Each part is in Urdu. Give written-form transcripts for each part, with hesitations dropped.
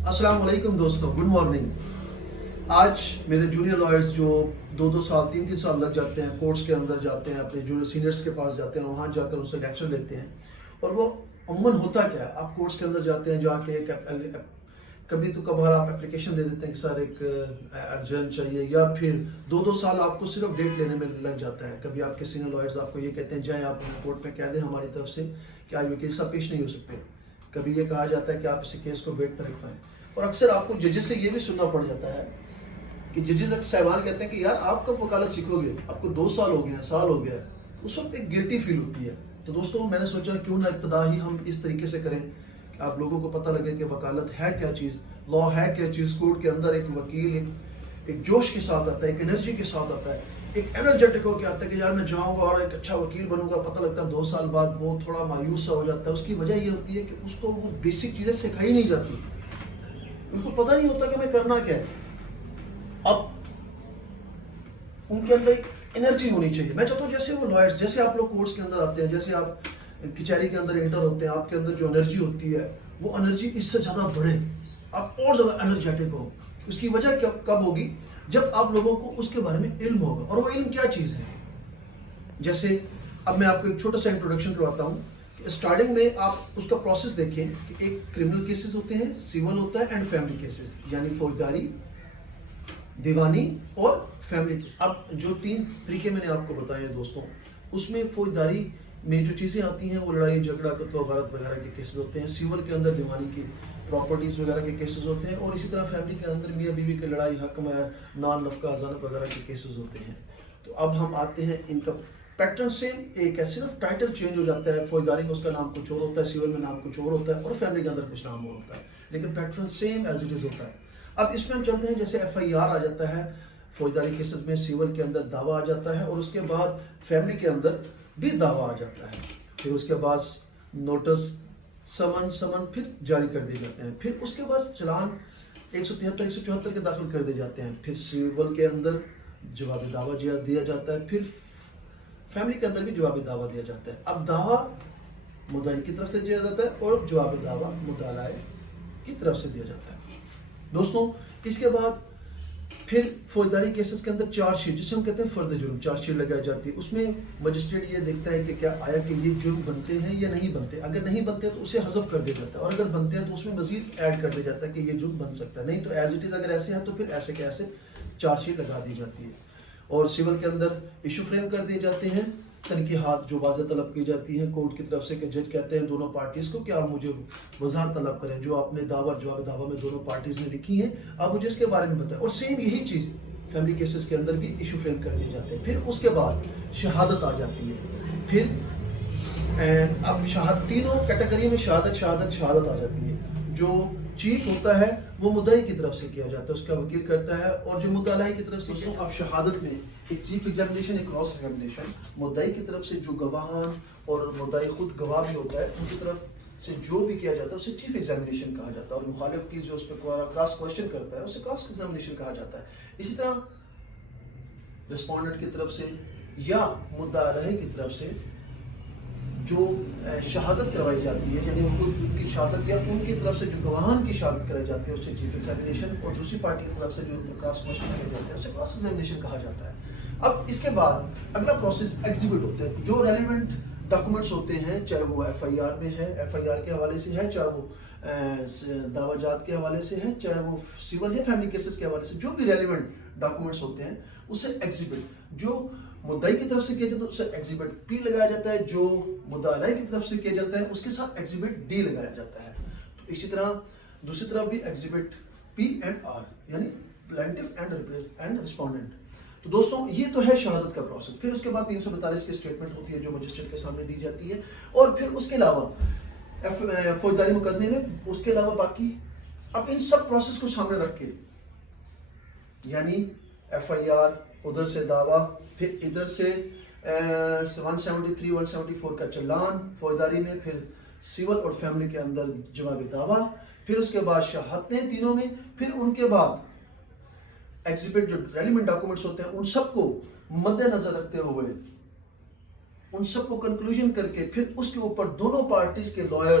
السلام علیکم دوستوں، گڈ مارننگ۔ آج میرے جونیئر لائرز جو 2 سال 3 سال لگ جاتے ہیں کورس کے اندر جاتے ہیں، اپنے جونیئر سینئرز کے پاس جاتے ہیں، وہاں جا کر ان سے لیکچر لیتے ہیں، اور وہ عموماً ہوتا کیا ہے، آپ کورس کے اندر جاتے ہیں، جا کے کبھی تو کبھار آپ اپلیکیشن دے دیتے ہیں کہ سر ایک ارجنٹ چاہیے، یا پھر 2 سال آپ کو صرف ڈیٹ لینے میں لگ جاتا ہے۔ کبھی آپ کے سینئر لائرز آپ کو یہ کہتے ہیں جائیں آپ کورٹ میں کہہ دیں ہماری طرف سے کہ آج وہ کیس آپ پیش نہیں ہو سکتے۔ کبھی یہ کہا جاتا ہے کہ آپ اسی کیس کو ویٹ پر رکھائیں، اور اکثر آپ کو ججز سے یہ بھی سننا پڑ جاتا ہے کہ ججز صاحبان کہتے ہیں کہ یار آپ کب وکالت سیکھو گے، آپ کو 2 سال ہو گئے ہیں، سال ہو گیا ہے، اس وقت ایک گلٹی فیل ہوتی ہے۔ تو دوستوں میں نے سوچا کیوں نہ ابتدا ہی ہم اس طریقے سے کریں کہ آپ لوگوں کو پتہ لگے کہ وکالت ہے کیا چیز، لا ہے کیا چیز۔ کورٹ کے اندر ایک وکیل ایک جوش کے ساتھ آتا ہے، ایک انرجی کے ساتھ آتا ہے، ایک انرجیٹک ہو کے آتا ہے کہ یار میں جاؤں گا اور ایک اچھا وکیل بنوں گا۔ پتہ لگتا ہے 2 سال بعد وہ تھوڑا مایوس سا ہو جاتا ہے۔ اس کی وجہ یہ ہوتی ہے کہ اس کو وہ بیسک چیزیں سکھائی نہیں جاتی، ان کو پتہ نہیں ہوتا کہ میں کرنا کیا ہے۔ اب ان کے اندر ایک انرجی ہونی چاہیے۔ میں چاہتا ہوں جیسے وہ لائرز، جیسے آپ لوگ کورس کے اندر آتے ہیں، جیسے آپ کچہری کے اندر انٹر ہوتے ہیں، آپ کے اندر جو انرجی ہوتی ہے وہ انرجی اس سے زیادہ بڑھے، آپ اور زیادہ انرجیٹک ہو۔ اس کی وجہ کب ہوگی؟ جب آپ لوگوں کو اس کے بارے میں علم ہوگا، اور وہ علم کیا چیز ہے۔ جیسے اب میں آپ کو ایک چھوٹا سا انٹروڈکشن کرواتا ہوں کہ اسٹارٹنگ میں آپ اس کا پروسیس دیکھیں کہ ایک کرمنل کیسز ہوتے ہیں، سیول ہوتا ہے، اینڈ فیملی کیسز، یعنی فوجداری، دیوانی اور فیملی کیس۔ اب جو 3 طریقے میں نے آپ کو بتائے ہیں دوستوں، اس میں فوجداری میں جو چیزیں آتی ہیں وہ لڑائی جھگڑا قتل و غارت وغیرہ کے کیسز ہوتے ہیں، سیول کے اندر دیوانی کی پراپرٹیز وغیرہ کے کیسز ہوتے ہیں، اور اسی طرح فیملی کے اندر میاں بیوی کی لڑائی، حق میں نان نفقہ ضانب وغیرہ کے کیسز ہوتے ہیں۔ تو اب ہم آتے ہیں، ان کا پیٹرن سیم ایک ہے، صرف ٹائٹل چینج ہو جاتا ہے۔ فوجداری میں اس کا نام کچھ اور ہوتا ہے، سیول میں نام کچھ اور ہوتا ہے، اور فیملی کے اندر کچھ نام اور ہوتا ہے، لیکن pattern same as it is ہوتا ہے۔ اب اس میں ہم چلتے ہیں، جیسے FIR آ جاتا ہے فوجداری کیسز میں، سیول کے اندر دعویٰ آ جاتا ہے، اور اس کے بعد فیملی کے اندر بھی دعویٰ آ جاتا ہے۔ پھر اس کے بعد نوٹس، سمن پھر جاری کر دیے جاتے ہیں، پھر اس کے بعد چلان 173 174 کے داخل کر دیے جاتے ہیں، پھر سیول کے اندر جوابی دعویٰ دیا جاتا ہے، پھر فیملی کے اندر بھی جوابی دعویٰ دیا جاتا ہے۔ اب دعویٰ مدعی کی طرف سے دیا جاتا ہے، اور جوابی دعویٰ مدعا کی طرف سے دیا جاتا ہے۔ دوستوں اس کے بعد پھر فوجداری کیسز کے اندر چارج شیٹ، جسے ہم کہتے ہیں فرد جرم، چارج شیٹ لگائی جاتی ہے۔ اس میں مجسٹریٹ یہ دیکھتا ہے کہ کیا آیا کہ یہ جرم بنتے ہیں یا نہیں بنتے۔ اگر نہیں بنتے تو اسے حذف کر دیا جاتا ہے، اور اگر بنتے ہیں تو اس میں مزید ایڈ کر دیا جاتا ہے کہ یہ جرم بن سکتا ہے، نہیں تو ایز اٹ از اگر ایسے ہے تو پھر ایسے کے ایسے چارج شیٹ لگا دی جاتی ہے۔ اور سول کے اندر ایشو فریم کر دیے جاتے ہیں، تنقیحات جو واضح طلب کی جاتی ہیں کورٹ کی طرف سے، کہ جج کہتے ہیں دونوں پارٹیز کو کہ آپ مجھے وضاحت طلب کریں، جو آپ نے جواب دعویٰ میں دونوں پارٹیز نے لکھی ہیں، آپ مجھے اس کے بارے میں بتائیں۔ اور سیم یہی چیز فیملی کیسز کے اندر بھی ایشو فریم کر دیے جاتے ہیں۔ پھر اس کے بعد شہادت آ جاتی ہے، پھر اب تینوں کیٹیگری میں شہادت آ جاتی ہے۔ جو چیف ہوتا ہے وہ مدعی کی طرف سے کیا جاتا ہے، اس کا وکیل کرتا ہے، اور جو مدعا کی طرف سے اب شہادت میں ایک چیف ایگزامینیشن، ایک کراس ایگزامینیشن، مدعی کی طرف سے جو گواہان اور مدعی خود گواہ بھی ہوتا ہے ان کی طرف سے جو بھی کیا جاتا ہے اسے چیف ایگزامینیشن کہا جاتا ہے، اور مخالف کی جو اس پہ کراس کوشچن کرتا ہے اسے کراس ایگزامینیشن کہا جاتا ہے۔ اسی طرح رسپونڈنٹ کی طرف سے یا مدعا علیہ کی طرف سے جو شہادت کروائی جاتی ہے، یعنی خود کی شہادت یا ان کی طرف سے جو گواہان کی شہادت کرائی جاتی ہے اسے چیف ایگزامینیشن، اور دوسری پارٹی کی طرف سے جو کراس کوشچن کیا جاتا ہے اسے کراس ایگزامینیشن کہا جاتا ہے۔ اب اس کے بعد اگلا پروسیس ایگزیبٹ ہوتے ہیں، جو ریلیونٹ ڈاکومنٹس ہوتے ہیں، چاہے وہ FIR میں ہے، FIR کے حوالے سے ہے، چاہے وہ دعویٰ جات کے حوالے سے ہے، چاہے وہ سیول یا فیملی کیسز کے حوالے سے، جو بھی ریلیونٹ ڈاکومنٹس ہوتے ہیں اسے ایگزیبٹ، جو مدعی کی طرف سے کیا جاتا ہے اسے ایگزیبٹ P لگایا جاتا ہے، جو مدعا علیہ کی طرف سے کیا جاتا ہے اس کے ساتھ ایگزیبٹ D لگایا جاتا ہے۔ تو اسی طرح دوسری طرف بھی ایگزیبٹ P and R، یعنی پلینٹف اینڈ رسپونڈنٹ۔ تو دوستوں یہ تو ہے شہادت کا پروسیس۔ پھر اس کے بعد 342 کی اسٹیٹمنٹ ہوتی ہے جو مجسٹریٹ کے سامنے دی جاتی ہے، اور پھر اس کے علاوہ فوجداری مقدمے میں اس کے علاوہ باقی اب ان سب پروسیس کو سامنے رکھ کے، یعنی FIR، ادھر سے دعویٰ، پھر ادھر سے 173 174 کا چلان فوجداری میں، پھر سیول اور فیملی کے اندر جوابی دعویٰ، پھر اس کے بعد شہادتیں تینوں میں، پھر ان کے بعد ایگزیبٹ جو ریلیونٹ ڈاکومنٹس ہوتے ہیں ان سب کو مد نظر رکھتے ہوئے، ان سب کو کنکلوژن کر کے، پھر اس کے اوپر دونوں پارٹیز کے لائر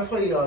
FIR